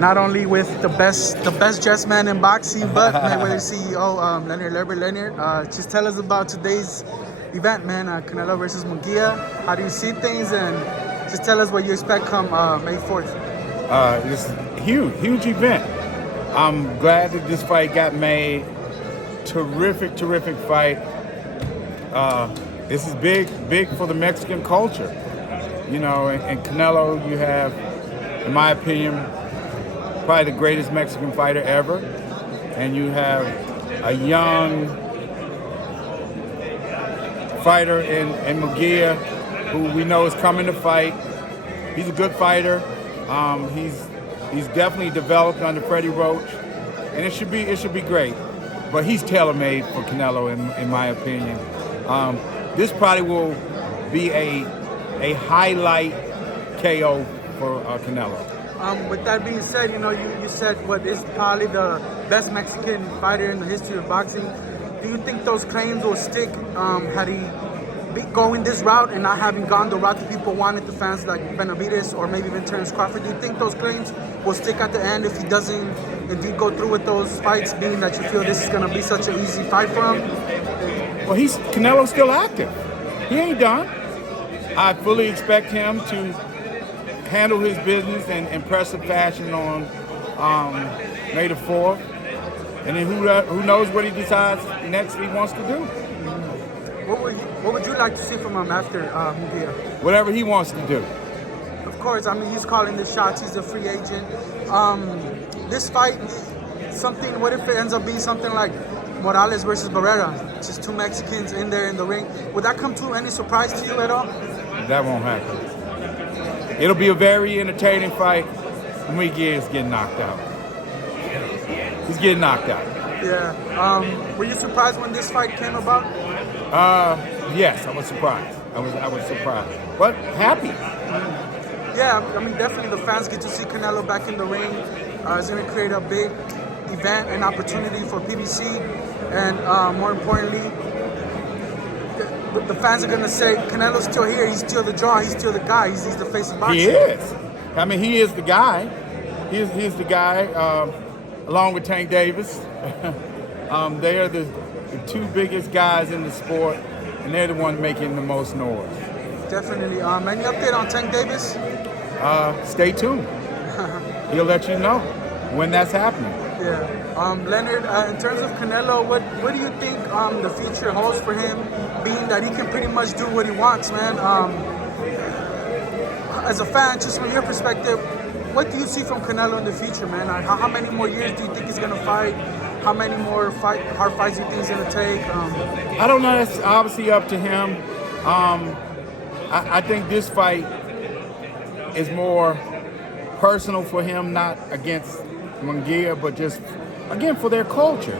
not only with the best dressed man in boxing, but Mayweather CEO Leonard. Just tell us about today's event, man. Canelo versus Munguia. How do you see things, and just tell us what you expect come May 4th. It's a huge event. I'm glad that this fight got made. Terrific fight. This is big for the Mexican culture. You know, in Canelo, you have, in my opinion, probably the greatest Mexican fighter ever. And you have a young fighter in Munguia, who we know is coming to fight. He's a good fighter. He's definitely developed under Freddie Roach, and it should be great. But he's tailor-made for Canelo, in my opinion. This probably will be a highlight KO for Canelo. With that being said, you know, you said what is probably the best Mexican fighter in the history of boxing. Do you think those claims will stick had he going this route and not having gone the route that people wanted, the fans like Benavidez or maybe even Terence Crawford? Do you think those claims will stick at the end if he doesn't indeed go through with those fights, being that you feel this is going to be such an easy fight for him? Well, Canelo's still active. He ain't done. I fully expect him to handle his business in impressive fashion on May the 4th. And then who knows what he decides next he wants to do. What would you like to see from him after Munguia? Whatever he wants to do. Of course, I mean, he's calling the shots. He's a free agent. This fight, what if it ends up being something like Morales versus Barrera? Just two Mexicans in there in the ring. Would that come to any surprise to you at all? That won't happen. It'll be a very entertaining fight. Munguia is getting knocked out. He's getting knocked out. Yeah. Were you surprised when this fight came about? Yes, I was surprised. I was surprised, but happy. Yeah, I mean, definitely the fans get to see Canelo back in the ring. It's going to create a big event and opportunity for PBC, and more importantly, the fans are going to say Canelo's still here. He's still the draw. He's still the guy. He's the face of boxing. He is. I mean, he is the guy. He's the guy, along with Tank Davis. They are the two biggest guys in the sport, and they're the ones making the most noise. Definitely. Any update on Tank Davis? Stay tuned. He'll let you know when that's happening. Yeah. Leonard, in terms of Canelo, what do you think the future holds for him, being that he can pretty much do what he wants, man? As a fan, just from your perspective, what do you see from Canelo in the future, man? How many more years do you think he's going to fight? How many more hard fights do you think he's going to take? I don't know. That's obviously up to him. I think this fight is more personal for him, not against Munguia, but just, again, for their culture.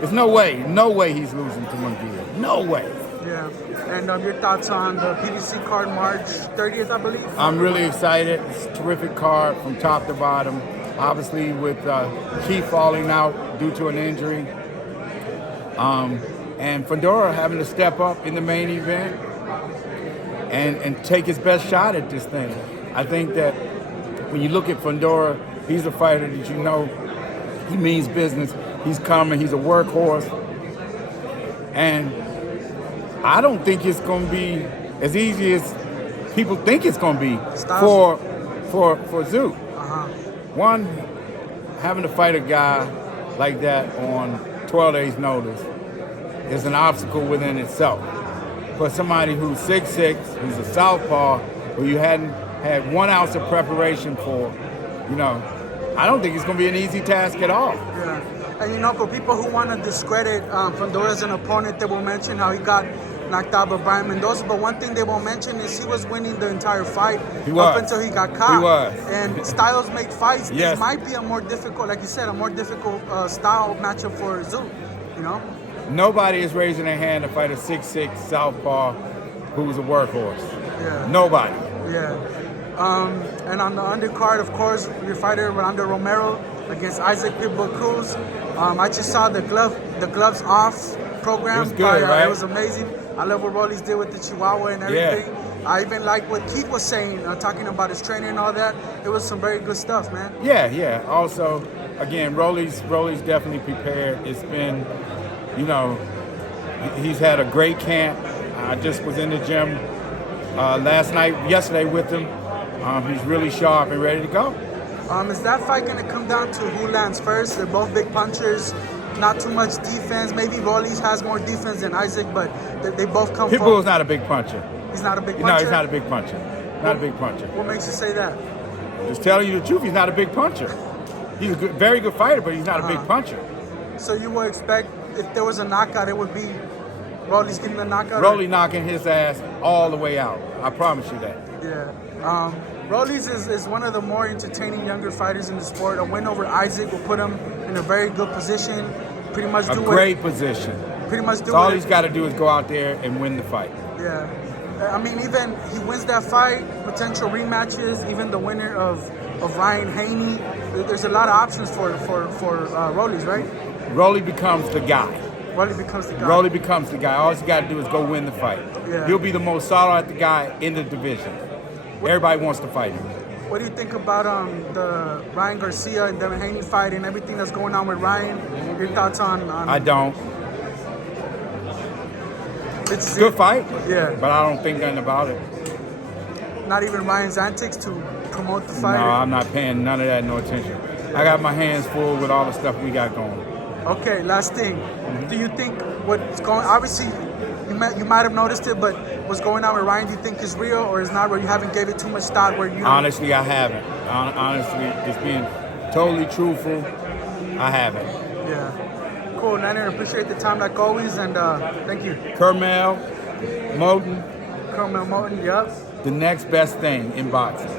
There's no way he's losing to Munguia. No way. Yeah. And your thoughts on the PBC card March 30th, I believe? I'm really excited. It's a terrific card from top to bottom. Obviously, with Keith falling out due to an injury, and Fedora having to step up in the main event and take his best shot at this thing. I think that when you look at Fedora, he's a fighter that you know he means business. He's coming. He's a workhorse, and I don't think it's going to be as easy as people think it's going to be for Zoo. One, having to fight a guy like that on 12 days' notice is an obstacle within itself. For somebody who's 6'6", who's a southpaw, who you hadn't had 1 ounce of preparation for, you know, I don't think it's going to be an easy task at all. Yeah. And, you know, for people who want to discredit Fedora as an opponent, they will mention how he got knocked out by Brian Mendoza, but one thing they won't mention is he was winning the entire fight up until he got caught. He was. And styles make fights. Yes. This might be a more difficult, like you said, a more difficult style matchup for Zoo, you know? Nobody is raising their hand to fight a 6'6" southpaw who's a workhorse. Yeah. Nobody. Yeah. And on the undercard, of course, your fighter Rolando Romero against Isaac Pitbull Cruz. I just saw the gloves off program. It was good, right? It was amazing. I love what Rollies did with the Chihuahua and everything. I even like what Keith was saying, talking about his training and all that. It was some very good stuff, man. Yeah. Also, again, Rolly's definitely prepared. It's been, he's had a great camp. I just was in the gym yesterday with him. He's really sharp and ready to go. Is that fight going to come down to who lands first? They're both big punchers, not too much defense. Maybe Rolly's has more defense than Isaac, but they both come from... Pitbull's not a big puncher. He's not a big puncher? No, he's not a big puncher. Not a big puncher. What makes you say that? Just telling you the truth, he's not a big puncher. He's a very good fighter, but he's not a big puncher. So you would expect if there was a knockout, it would be Rolly's getting the knockout? Rolly knocking his ass all the way out. I promise you that. Yeah. Rolly's is one of the more entertaining younger fighters in the sport. A win over Isaac will put him in a very good position. Pretty much do great position. Pretty much do so all he's got to do is go out there and win the fight. Yeah. I mean, even he wins that fight, potential rematches, even the winner of Ryan Haney. There's a lot of options for Rolly's, right? Rolly becomes the guy. Rolly becomes the guy. Rolly becomes the guy. All he's got to do is go win the fight. Yeah. He'll be the most sought-after guy in the division. Everybody wants to fight him. What do you think about the Ryan Garcia and Devin Haney fight and everything that's going on with Ryan? Your thoughts on I don't. It's a good fight. Yeah. But I don't think nothing about it. Not even Ryan's antics to promote the fight? No, I'm not paying none of that no attention. I got my hands full with all the stuff we got going. Okay, last thing. Do you think what's going... Obviously, you might have noticed it, but what's going on with Ryan, do you think is real or is not real? You haven't gave it too much thought where you... Honestly, I haven't. Honestly, just being totally truthful, I haven't. Yeah. Cool, Nanner. Appreciate the time like always, and thank you. Carmel Moten. Carmel Moten, yep. The next best thing in boxing.